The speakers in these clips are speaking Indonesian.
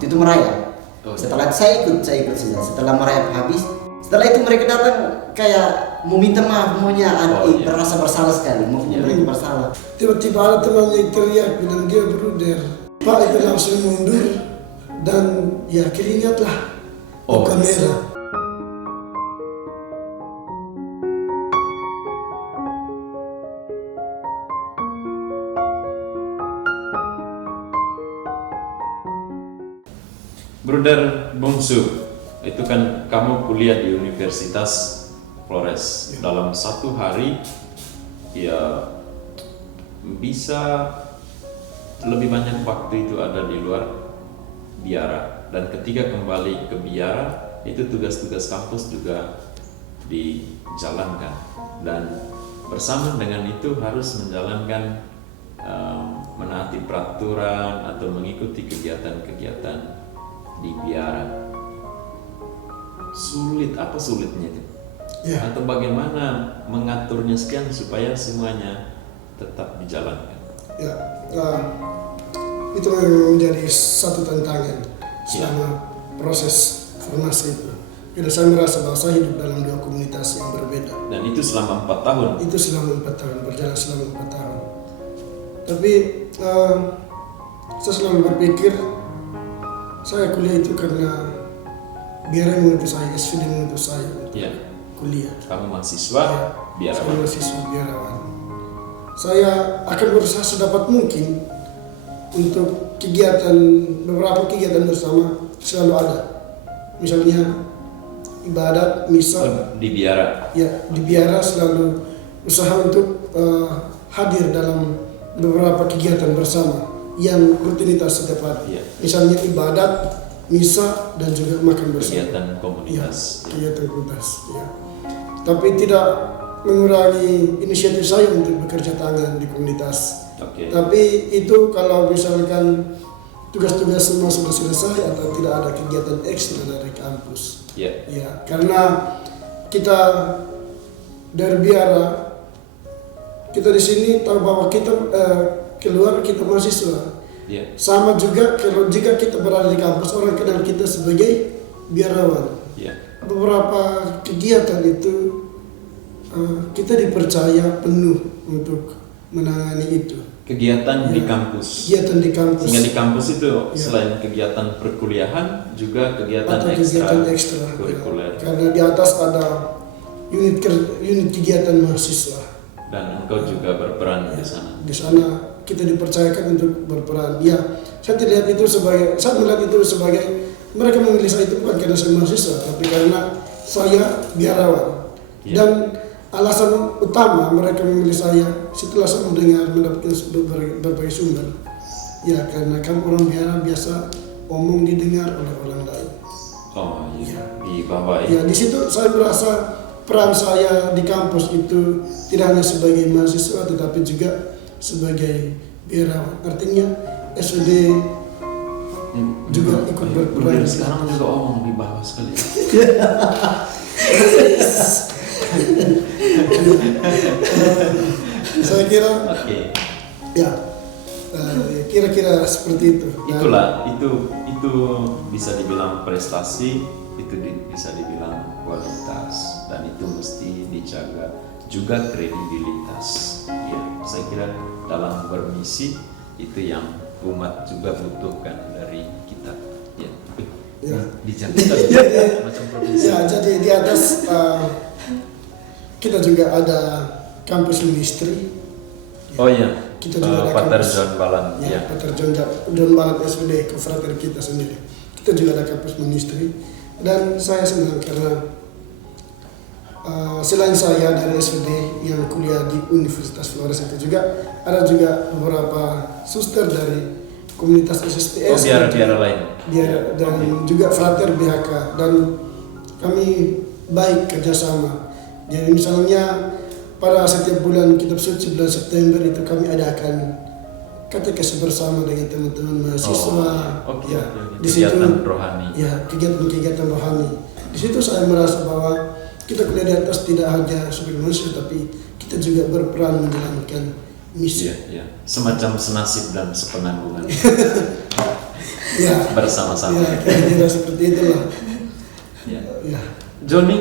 waktu itu merayap. Setelah saya ikut saja. Setelah merayap habis, setelah itu mereka datang kayak mau minta maaf, maunya merasa bersalah sekali, mau mereka bersalah. Tiba-tiba ada teman yang teriak bilang dia bruder. Pak itu langsung mundur dan ya keringatlah bukan merah. Bruder Bungsu, itu kan kamu kuliah di Universitas Flores. Dalam satu hari ya bisa lebih banyak waktu itu ada di luar biara, dan ketika kembali ke biara itu tugas-tugas kampus juga dijalankan, dan bersama dengan itu harus menjalankan menaati peraturan atau mengikuti kegiatan-kegiatan di biara. Sulit, apa sulitnya itu? Atau bagaimana mengaturnya sekian supaya semuanya tetap dijalankan? Itu memang menjadi satu tantangan selama proses formasi itu. Karena saya merasa bahwa saya hidup dalam dua komunitas yang berbeda. Dan itu selama 4 tahun? Itu selama 4 tahun, berjalan selama 4 tahun. Tapi saya selalu berpikir saya kuliah itu karena biara mengutus saya, SVD mengutus saya untuk kuliah. Kamu mahasiswa biarawan? Saya mahasiswa biarawan. Saya akan berusaha sedapat mungkin untuk beberapa kegiatan bersama selalu ada. Misalnya ibadat, misa. Di biara? Ya, di biara selalu usaha untuk hadir dalam beberapa kegiatan bersama yang rutinitas setiap hari. Misalnya ibadat, misa, dan juga makan bersama. Kegiatan komunitas. Kegiatan komunitas. Ya. Tapi tidak mengurangi inisiatif saya untuk bekerja tangan di komunitas. Tapi itu kalau misalkan tugas-tugas semua sudah selesai atau tidak ada kegiatan ekstra dari kampus. Ya, karena kita dari biara, kita di sini tahu bahwa kita keluar kita mahasiswa. Sama juga kalau jika kita berada di kampus, orang kenal kita sebagai biarawan. Beberapa kegiatan itu kita dipercaya penuh untuk menangani itu. Kegiatan di kampus. Kegiatan di kampus. Sehingga di kampus itu selain kegiatan perkuliahan juga kegiatan ekstra kurikuler. Karena di atas ada unit kegiatan mahasiswa. Dan engkau juga berperan di sana. Di sana kita dipercayakan untuk berperan. Ya, saya melihat itu sebagai mereka memilih saya itu bukan karena saya mahasiswa, tapi karena saya biarawan. Dan alasan utama mereka memilih saya setelah saya mendapatkan berbagai sumber. Ya, karena kan orang biara biasa omong didengar oleh orang lain. Di bawah. Ya, di situ saya merasa peran saya di kampus itu tidak hanya sebagai mahasiswa tetapi juga sebagai biarawan. Artinya SVD juga ikut berperan. Sekarang juga omong di bawah sekali. Saya kira kira-kira seperti itu. Itulah itu bisa dibilang prestasi, itu bisa dibilang kualitas, dan itu mesti dijaga juga kredibilitas. Saya kira dalam bermisi itu yang umat juga butuhkan dari kita. Dijaga macam provinsi. Jadi di atas kita juga ada kampus ministry. Kita juga ada Pater John Balan. Pater John Balan SVD, konfrater kita sendiri. Kita juga ada kampus ministry. Dan saya senang karena selain saya dari SVD yang kuliah di Universitas Flores itu juga ada juga beberapa suster dari komunitas SSPS. Biara lain. Dan juga frater BHK, dan kami baik kerjasama. Jadi misalnya pada setiap bulan kitab suci bulan September itu kami adakan katekes bersama dengan teman-teman mahasiswa. Di situ kegiatan rohani. Kegiatan rohani. Di situ saya merasa bahwa kita kuliah di atas tidak hanya sebagai manusia, tapi kita juga berperan menjalankan misi. Semacam senasib dan sepenanggungan. Ya. Bersama-sama. Ya, kira-kira seperti itulah. Ya. Ya. Joni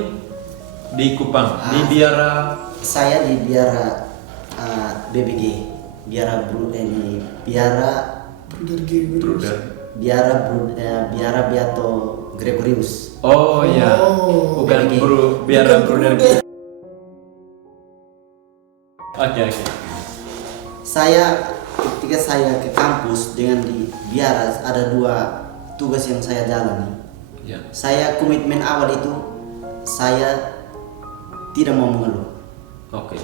di Kupang, di biara Saya di biara BBG, biara Bruder G. biara Beato Gregorius. Oh ya, Oh. bukan biara Bruder. Oke. Ketika saya ke kampus dengan di biara ada 2 tugas yang saya jalani. Ya. Saya komitmen awal itu saya tidak mau mengeluh. Oke.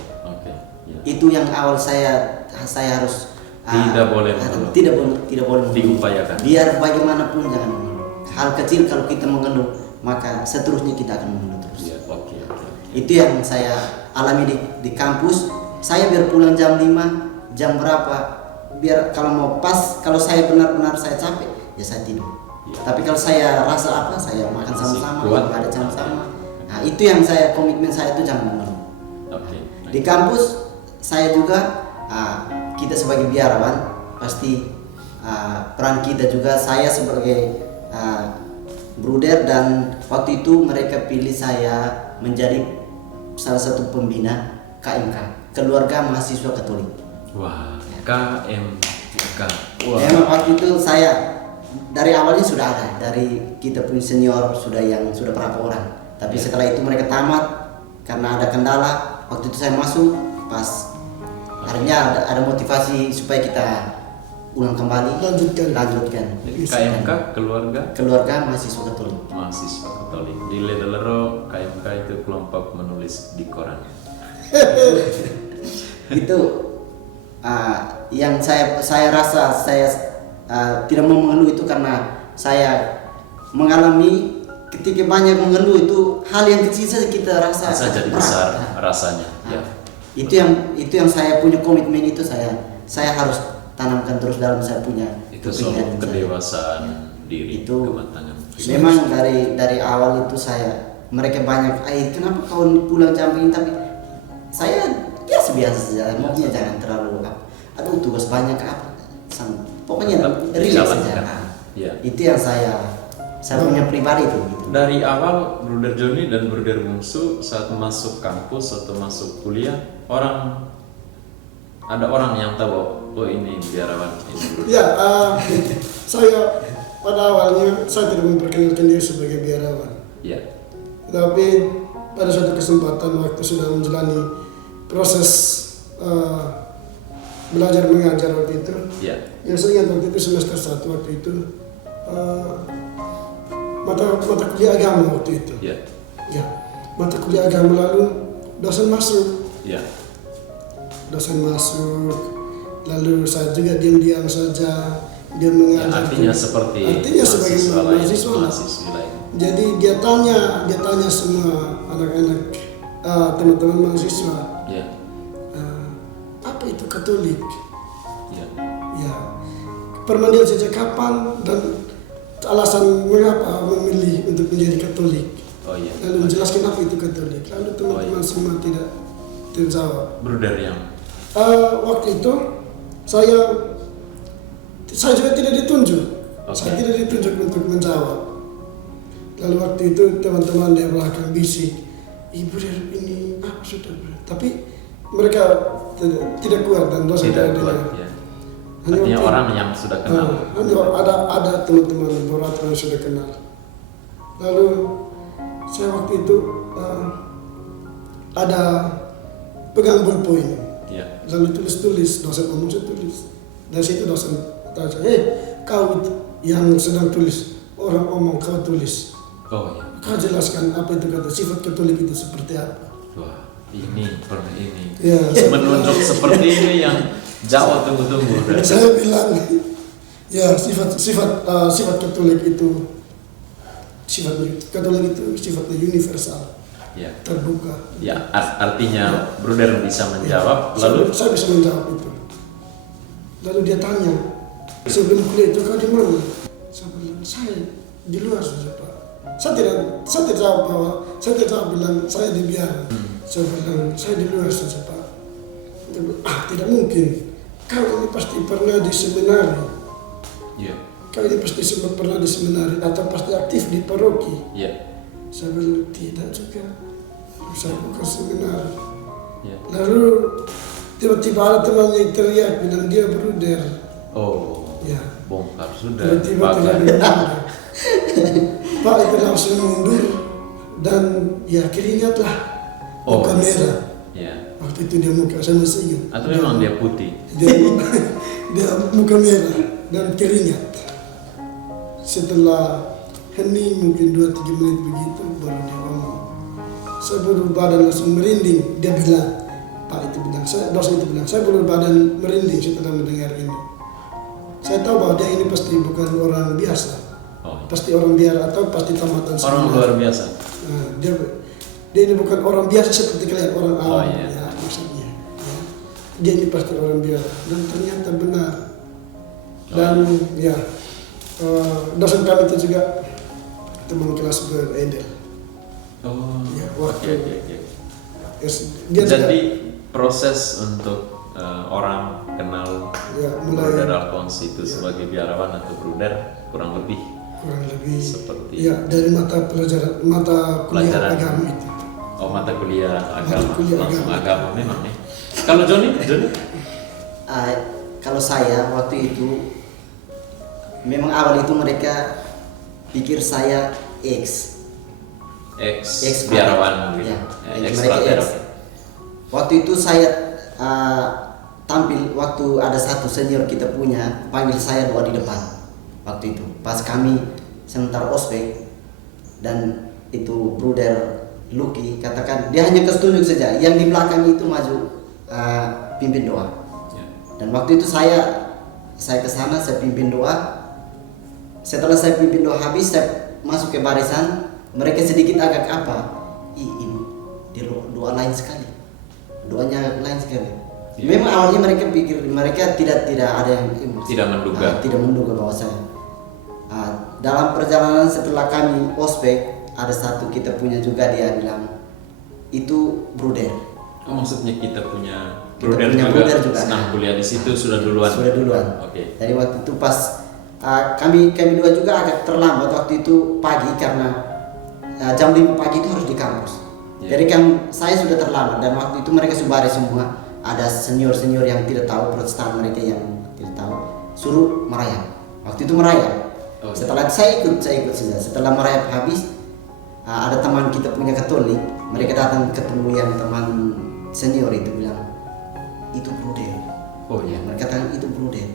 Ya. Itu yang awal saya harus Tidak boleh mengeluh. tidak boleh mengeluh. Diupayakan. Biar bagaimanapun jangan mengeluh. Hal kecil kalau kita mengeluh, maka seterusnya kita akan mengeluh terus. Ya, oke. Itu yang saya alami di kampus. Saya biar pulang jam 5, jam berapa, biar kalau saya benar-benar saya capek, ya saya tidur. Ya. Tapi kalau saya rasa saya makan Masih sama-sama, kuat. ibadah sama-sama. Nah, itu yang komitmen saya itu jangan mengeluh. Oke. Di kampus saya juga kita sebagai biarawan pasti peran kita juga, saya sebagai bruder, dan waktu itu mereka pilih saya menjadi salah satu pembina KMK, Keluarga Mahasiswa Katolik. Wah, KMK. Wah. Memang waktu itu saya dari awalnya sudah ada, dari kita punya senior sudah berapa orang, tapi setelah itu mereka tamat karena ada kendala. Waktu itu saya masuk pas akhirnya ada motivasi supaya kita ulang kembali, lanjutkan. KMK Keluarga Mahasiswa Katolik. Mahasiswa Katolik. Di Ledolero KMK itu kelompok menulis di koran. Itu yang saya rasa saya tidak mau mengeluh itu karena saya mengalami ketika banyak mengeluh itu hal yang kecil saja kita rasa Jadi besar rasanya. Ya. Itu yang saya punya komitmen itu saya harus tanamkan terus dalam saya punya Itu soal kedewasaan diri, Itu kematangan. memang dari awal itu mereka banyak kenapa kau pulang jam ini, tapi saya biasa saja, maunya jangan terlalu aduh tugas banyak pokoknya relax saja. Ya. Itu yang saya punya pribadi itu gitu. Dari awal Bruder Joni dan Bruder Bungsu saat masuk kampus atau masuk kuliah, ada orang yang tahu, oh ini biarawan, ini Bruder. Ya, saya pada awalnya saya tidak memperkenalkan diri sebagai biarawan. Ya. Tapi pada suatu kesempatan waktu sudah menjalani proses belajar mengajar waktu itu, Ya. yang saya ingat waktu itu semester 1 waktu itu mata kuliah agama waktu itu. Ya. Ya, mata kuliah agama, lalu dosen masuk. Ya. Lalu saya juga diam-diam saja, dia mengajar. Artinya seperti sebagai mahasiswa. lain. Jadi dia tanya semua anak-anak teman-teman mahasiswa, Ya. apa itu Katolik? Ya. Ya, permandian sejak kapan dan alasan mengapa memilih untuk menjadi Katolik. Oh iya. Lalu menjelaskan apa itu Katolik. Lalu teman-teman semua tidak terjawab. Bruder yang Waktu itu saya juga tidak ditunjuk. Okay. Saya tidak ditunjuk untuk menjawab. Lalu waktu itu teman-teman di belakang bisik, ibu ini apa sudah? Tapi mereka tidak kuat dan dosen tidak kuat. dengar. Ya. Artinya orang yang sudah kenal. Ada teman-teman beberapa yang sudah kenal. Lalu saya waktu itu ada pegang ballpoint. Ya. Lalu tulis, dosen umum saya tulis. Dari situ dosen tanya, kau itu yang sedang tulis, orang omong kau tulis. Oh iya. Kau jelaskan apa itu kata sifat Katolik itu seperti apa. Wah, ini Ya. menunjuk seperti ini yang jauh tunggu-tunggu. Saya bilang, ya sifat Katolik itu sifatnya universal, Ya. terbuka. Ya, artinya Bruder bisa menjawab. Ya, Lalu saya bisa menjawab itu. Lalu dia tanya, sebelum kuliah itu kau di mana? Saya bilang, saya di luar saja Pak. Saya tidak jawab bilang saya di biara. Saya bilang saya di luar saja Pak. Dia bilang, tidak mungkin. Kau ini pasti pernah di seminari. ya. kau ini pasti sempat pernah di seminari atau pasti aktif di paroki. Ya. Saya bilang tidak juga, saya bukan seminari. Ya. Lalu tiba-tiba ada teman yang teriak bilang dia bruder. Oh. Ya. Bongkar sudah. Tiba-tiba teriak bilang, Pak itu langsung mundur dan ya keringatlah. Muka merah. Ya. Waktu itu dia muka saya masih ingat. Atau memang dia putih? Dia muka merah dan keringat. Setelah hening mungkin 2-3 menit begitu baru dia ngomong. Saya bulu badan langsung merinding. Dia bilang, Pak itu bilang, dosen itu bilang, saya bulu badan merinding setelah mendengar ini. Saya tahu bahwa dia ini pasti bukan orang biasa. Oh. Pasti orang biasa atau pasti tamatan Orang luar biasa. Nah, dia ini bukan orang biasa seperti kalian, orang awam. Iya. Ya, maksudnya. Ya. Dia ini pasti orang biasa dan ternyata benar. Dan ya dosen kami itu juga teman kelas beredel. Oh. Ya, waktu Oke. dia Jadi juga, proses untuk orang kenal ya, Bruder mulai Alphonse itu sebagai biarawan atau bruder kurang lebih seperti ya dari mata kuliah Pelajaran. agama itu. oh mata kuliah agama kuliah langsung agama. agama memang ya. Kalau Johnny? Kalau saya waktu itu memang awal itu mereka pikir saya ex biarawan gitu. ya, Ex mereka frater. ex. Waktu itu saya tampil waktu ada satu senior kita punya panggil saya doa di depan waktu itu pas kami sebentar ospek dan itu Bruder Lucky katakan dia hanya ketunjuk saja yang di belakang itu maju pimpin doa. Ya. Dan waktu itu saya ke sana, saya pimpin doa. Setelah saya pimpin doa habis, saya masuk ke barisan. Mereka sedikit agak apa? Ini doa lain sekali. Doanya lain sekali. Ya. Memang awalnya mereka pikir mereka tidak ada yang Tidak menduga. tidak menduga bahwa saya. Dalam perjalanan setelah kami ospek, ada satu kita punya juga dia bilang itu Bruder. Oh, maksudnya kita punya Kita bruder punya juga, bruder juga. senang kuliah di situ sudah duluan. Oke. Jadi waktu itu pas kami dua juga agak terlambat waktu itu pagi karena jam 5 pagi itu harus di kampus. Yeah. Jadi saya sudah terlambat dan waktu itu mereka subari semua. Ada senior yang tidak tahu Protestan mereka yang tidak tahu suruh merayap. Waktu itu merayap. Oh, yeah. Setelah saya ikut saja. Setelah merayap habis ada teman kita punya Katolik. Mereka datang ketemu yang teman senior itu bilang itu Bruder. Oh Ya, ya. mereka katakan itu Bruder.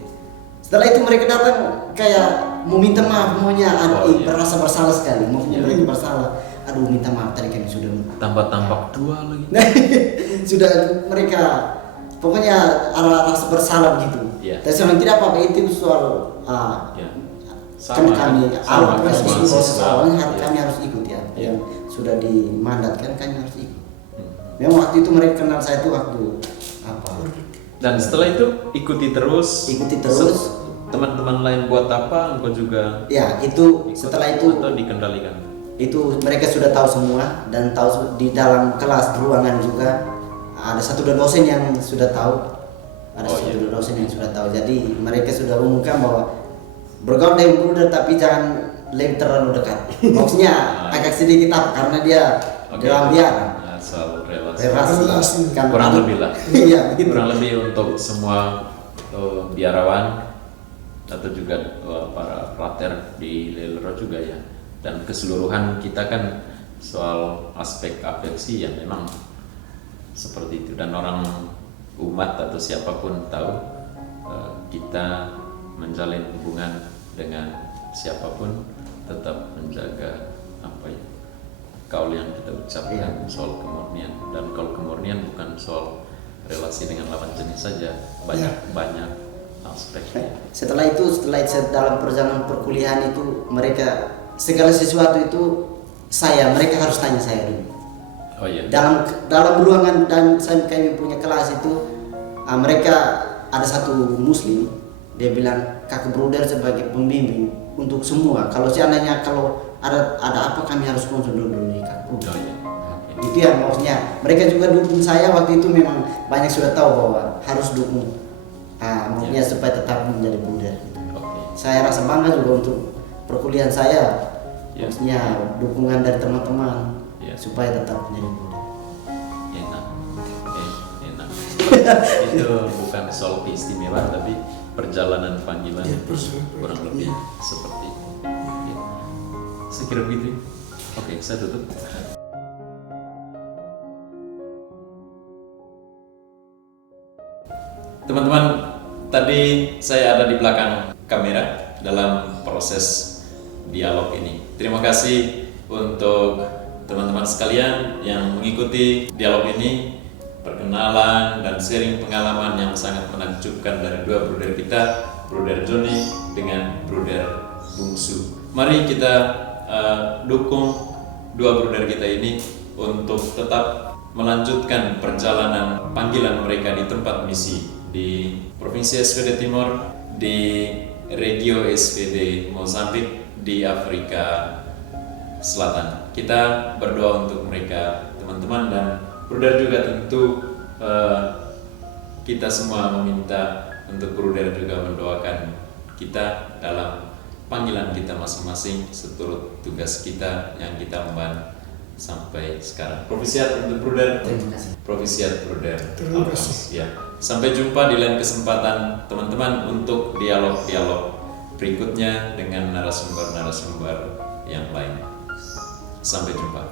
Setelah itu mereka datang kayak mau minta maaf, maunya iya. berasa bersalah sekali, mau Iya. bersalah. Aduh minta maaf tadi kami sudah Tampak tua lagi. sudah mereka pokoknya rasa bersalah begitu. Iya. Tapi saya bilang tidak apa-apa itu soal Ya. kan kami awal proses mahasiswa. awalnya Ya. kami harus ikut ya. Iya. Yang sudah dimandatkan kami harus ikut. Hmm. Memang waktu itu mereka kenal saya itu waktu apa? Dan setelah itu ikuti terus. Teman-teman lain buat apa? Engkau juga. Ya itu ikut setelah itu atau dikendalikan. itu mereka sudah tahu semua dan tahu di dalam kelas ruangan juga ada satu dua dosen yang sudah tahu dua dosen yang sudah tahu jadi mereka sudah umumkan bahwa bergaul dengan Bruder tapi jangan lebih terlalu dekat maksudnya agak sedikit apa karena dia dalam biara Nah, soal relasi. kan Kurang lebih lah. iya begitu Kurang lebih untuk semua biarawan atau juga para frater di Lelero juga ya. Dan keseluruhan kita kan soal aspek afeksi yang memang seperti itu dan orang umat atau siapapun tahu kita menjalin hubungan dengan siapapun tetap menjaga apa ya kaul yang kita ucapkan soal kemurnian dan kalau kemurnian bukan soal relasi dengan lawan jenis saja banyak aspeknya. Setelah itu dalam perjalanan perkuliahan itu mereka segala sesuatu itu mereka harus tanya saya dulu. Oh iya. Dalam ruangan dan kami punya kelas itu mereka ada satu muslim dia bilang kakak Bruder sebagai pembimbing untuk semua kalau seandainya kalau ada apa kami harus konsul dulu di kakak Bruder. Oh iya. Okay. Itu ya maksudnya mereka juga dukung saya waktu itu memang banyak sudah tahu bahwa harus dukung maksudnya supaya tetap menjadi Bruder. Oke. saya rasa bangga juga untuk perkuliahan saya. Ya. Maksudnya dukungan dari teman-teman Ya. supaya tetap menjadi bruder. Enak. Enak. Itu bukan soal keistimewaan tapi perjalanan panggilan Ya, perjalanan. kurang lebih Ya. seperti itu. Ya. Saya kira begitu. Oke, saya tutup. Teman-teman, tadi saya ada di belakang kamera dalam proses dialog ini. Terima kasih untuk teman-teman sekalian yang mengikuti dialog ini, perkenalan dan sharing pengalaman yang sangat menakjubkan dari dua bruder kita, Bruder Joni dengan Bruder Bungsu. Mari kita dukung dua bruder kita ini untuk tetap melanjutkan perjalanan panggilan mereka di tempat misi di Provinsi SPD Timur, di Regio SPD Mozambik, di Afrika Selatan. Kita berdoa untuk mereka, teman-teman, dan bruder juga tentu kita semua meminta untuk bruder juga mendoakan kita dalam panggilan kita masing-masing seturut tugas kita yang kita emban sampai sekarang. Provisiat untuk bruder. Terima kasih. Provisiat bruder. Terima Alphonse. kasih. Ya. Sampai jumpa di lain kesempatan teman-teman untuk dialog-dialog berikutnya dengan narasumber-narasumber yang lain. Sampai jumpa.